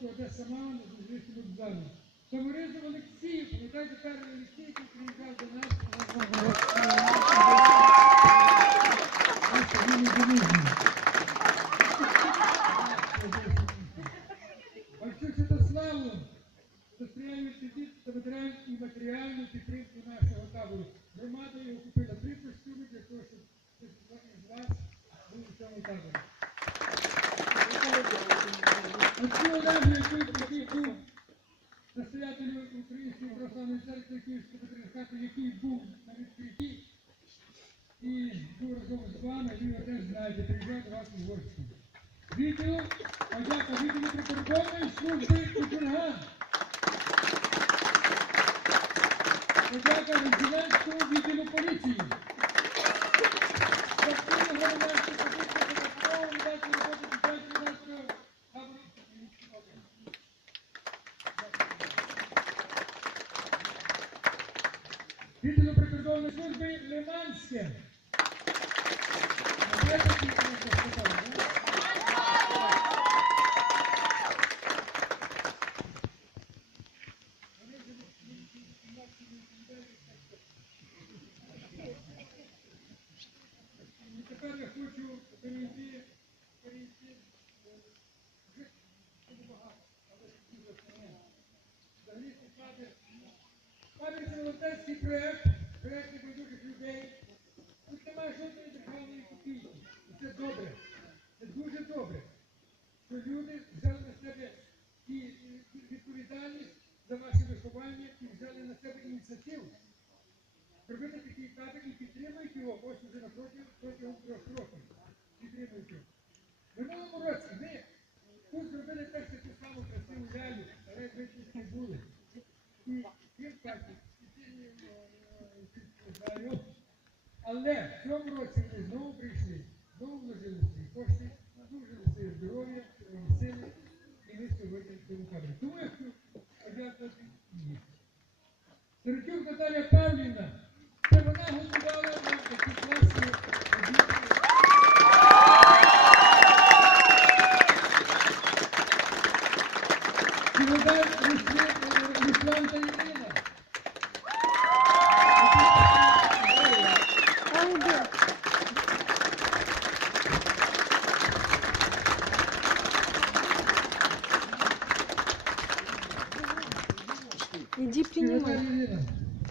Покровського, де сама на Зузрічному вокзалі. Саморизов Олексій, пам'ятаєте перший Олексій, який приїжджав до нас. Бачу Святославу, та матеріальну і матеріальну підтримку нашого табору. Громада його купила три костюми для того, щоб із вас був цьому таборі. Оцю Олегу, який який був настоятелем Української православної церкви Київського патріархату, який був на відкритті і був разом з вами, ви його теж знаєте, приїжджав до вас у гості. Відділ, подяка відділу прикордонної служби Кучерган. Подяка Генеральському Відділу прикордонної служби Лиманське. Тепер я хочу перейти, перейти, дуже багато, але. Взагалі це це волонтерський проєкт, проєкт небайдужих людей. Тут немає жодної державної копійки. І це добре. Це дуже добре, що люди взяли на себе і відповідальність за ваше виховання і взяли на себе ініціативу. Зробити такий табір і підтримують його ось уже напротягом протягом трьох років. Підтримують його. Минулому році ми тут зробили теж таку саму красиву лялю, але ви тут не були. Але в цьому році ми знову прийшли, знову вложили свої кошти, вложили своє здоров'я, сили, і ми сьогодні цьому таборі. Тому я хочу подякувати їм. Сиротюк Наталя Павлівна, це вона готувала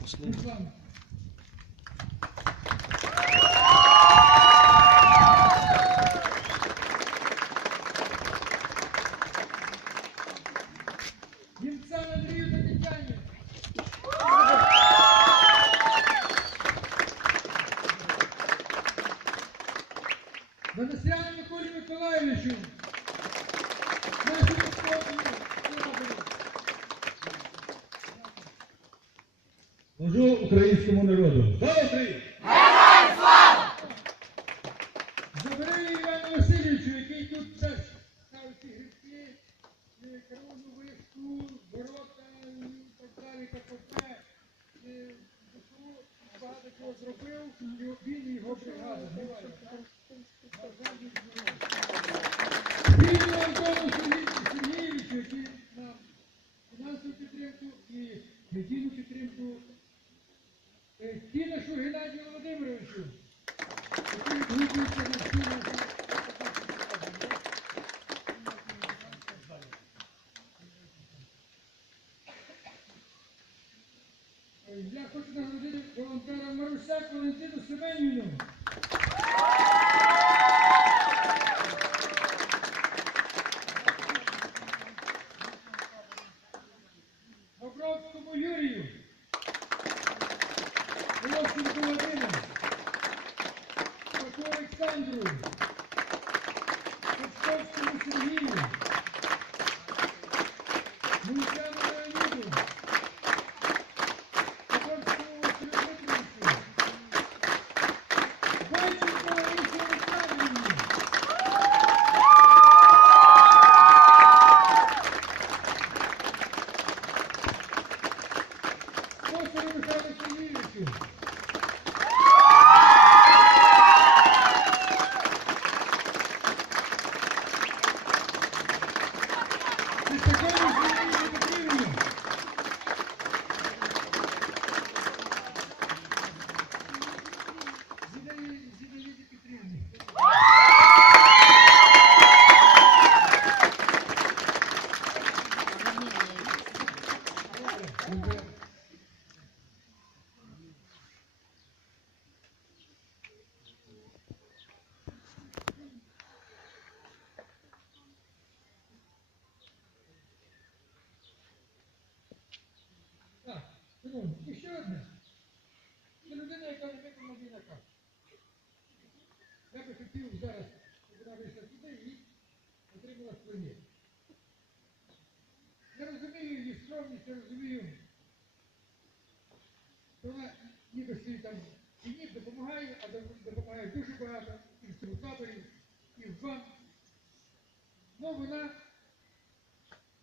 Та Тетяні. Миколі Миколаєвичу. Українському народу. Слава Україні! Забери Івану Васильовичу, який тут теж ставить ці грибки, коровну вишку, ворота і так далі, та попе. Е, Багато чого зробив, і він його бригада. Вільно Антону Сергій- Сергійовичу, який нам фінансову підтримку і медійну підтримку. Кінашу Геннадію Володимировичу. Я хочу нагородити волонтера Марусяк Валентину Семенівну. Andrew. Петровский Сергей. Мунтяна Леониду. Петровскому Сергеевичу. Бойченко Ларисе Витальевне. Косарю Михаилу Сергеевичу. Я би хотів зараз, щоб вона вийшла сюди і отримала своє. Я розумію її скромність, я розумію, що вона ніби собі там і ні допомагає, а допомагає дуже багато і в цьому таборі, і в вам. Ну вона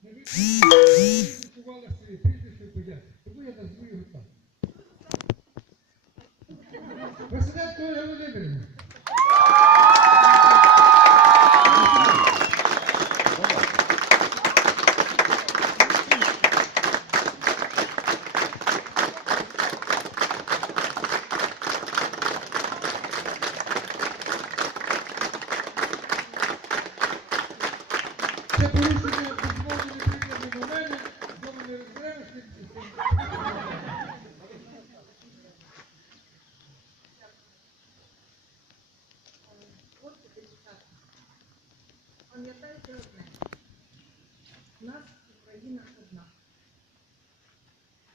не виконувала своє прізвище подяки. Тому я назву його так. Василенко Ольга Володимирівна. Це порушення пам'ятайте одне. У нас Україна одна.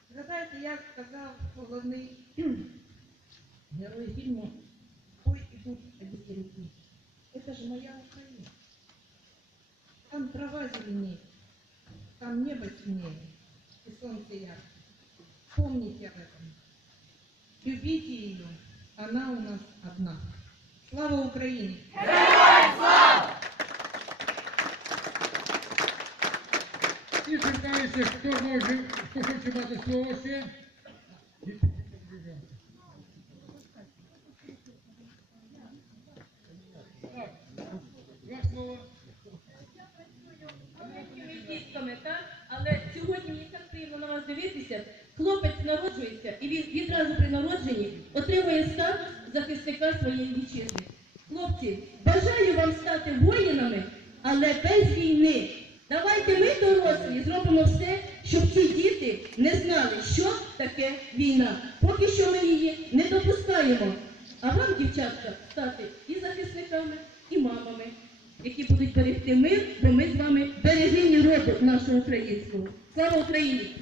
Згадайте, як сказав головний герой фільму Ой, ідуть обіцянки. Это же моя Украина. Там трава зеленее, там небо синее, и солнце ярче. Помните об этом. Любите ее, она у нас одна. Слава Україні! І хто може, хто хоче мати слово ще. Але сьогодні мені так приємно на вас дивитися. Хлопець народжується і він відразу при народженні отримує статус захисника своєї вітчизни. Хлопці, бажаю вам стати воїнами, але без війни. Давайте ми, дорослі, зробимо все, щоб ці діти не знали, що таке війна. Поки що ми її не допускаємо. А вам, дівчатка, стати і захисниками, і мамами, які будуть берегти мир, бо ми з вами берегині роду нашого українського. Слава Україні! І